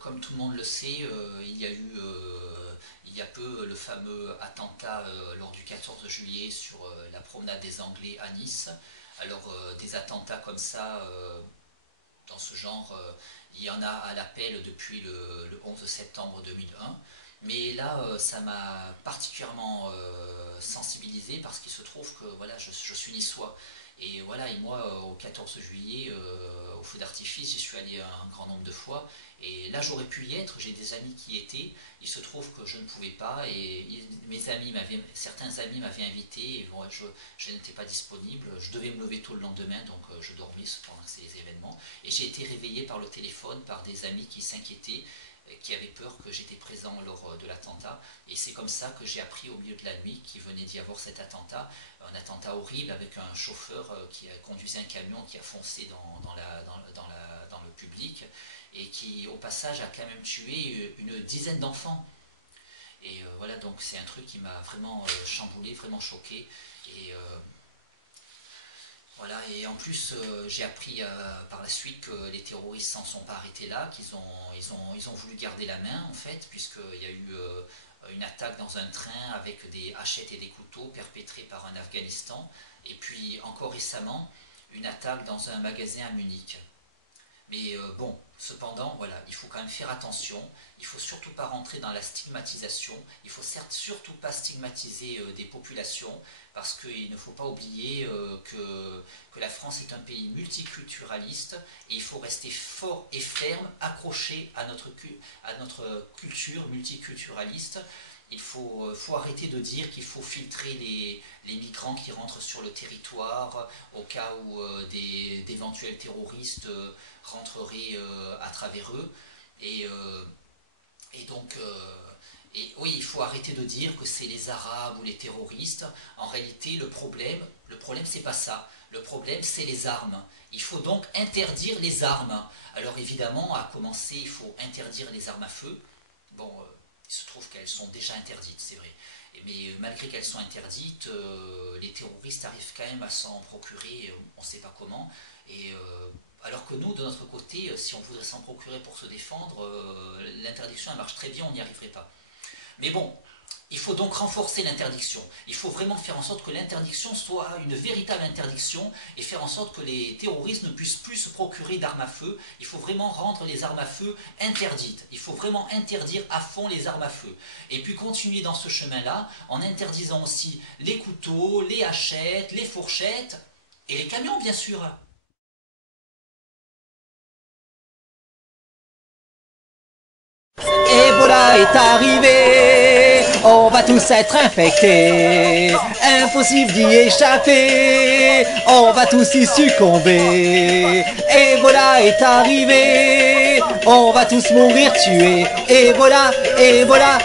Comme tout le monde le sait, il y a eu il y a peu le fameux attentat lors du 14 juillet sur la promenade des Anglais à Nice. Alors, des attentats comme ça, dans ce genre, il y en a à l'appel depuis le 11 septembre 2001. Mais là, ça m'a particulièrement sensibilisé parce qu'il se trouve que voilà, je suis niçois. Et voilà, et moi, au 14 juillet, au feu d'artifice, j'y suis allé un grand nombre de fois. Et là, j'aurais pu y être, j'ai des amis qui y étaient. Il se trouve que je ne pouvais pas. Et certains amis m'avaient invité. Et bon, je n'étais pas disponible. Je devais me lever tôt le lendemain, donc je dormais pendant ces événements. Et j'ai été réveillé par le téléphone par des amis qui s'inquiétaient, qui avaient peur que j'étais présent lors de l'attentat. Et c'est comme ça que j'ai appris au milieu de la nuit qu'il venait d'y avoir cet attentat. Un attentat horrible avec un chauffeur qui a conduisait un camion qui a foncé dans le public et qui, au passage, a quand même tué une dizaine d'enfants. Et voilà, donc c'est un truc qui m'a vraiment chamboulé, vraiment choqué. Et voilà, et en plus, j'ai appris par la suite que les terroristes s'en sont pas arrêtés là, qu'ils ont voulu garder la main, en fait, puisqu'il y a eu une attaque dans un train avec des hachettes et des couteaux perpétrés par un Afghanistan, et puis encore récemment, une attaque dans un magasin à Munich. Mais bon, cependant, voilà, il faut quand même faire attention, il ne faut surtout pas rentrer dans la stigmatisation, il ne faut certes surtout pas stigmatiser des populations, parce qu'il ne faut pas oublier que la France est un pays multiculturaliste, et il faut rester fort et ferme, accroché à notre culture multiculturaliste. Il faut arrêter de dire qu'il faut filtrer les migrants qui rentrent sur le territoire au cas où d'éventuels terroristes rentreraient à travers eux. Et donc, oui, il faut arrêter de dire que c'est les Arabes ou les terroristes. En réalité, le problème c'est pas ça. Le problème, c'est les armes. Il faut donc interdire les armes. Alors évidemment, à commencer, il faut interdire les armes à feu. Bon, il se trouve qu'elles sont déjà interdites, c'est vrai. Mais malgré qu'elles sont interdites, les terroristes arrivent quand même à s'en procurer, on ne sait pas comment. Et alors que nous, de notre côté, si on voudrait s'en procurer pour se défendre, l'interdiction elle marche très bien, on n'y arriverait pas. Mais bon, il faut donc renforcer l'interdiction. Il faut vraiment faire en sorte que l'interdiction soit une véritable interdiction et faire en sorte que les terroristes ne puissent plus se procurer d'armes à feu. Il faut vraiment rendre les armes à feu interdites. Il faut vraiment interdire à fond les armes à feu. Et puis continuer dans ce chemin-là en interdisant aussi les couteaux, les hachettes, les fourchettes et les camions, bien sûr. Ebola est arrivé, on va tous être infectés, impossible d'y échapper, on va tous y succomber. Ebola est arrivé, on va tous mourir tués. Ebola, Ebola.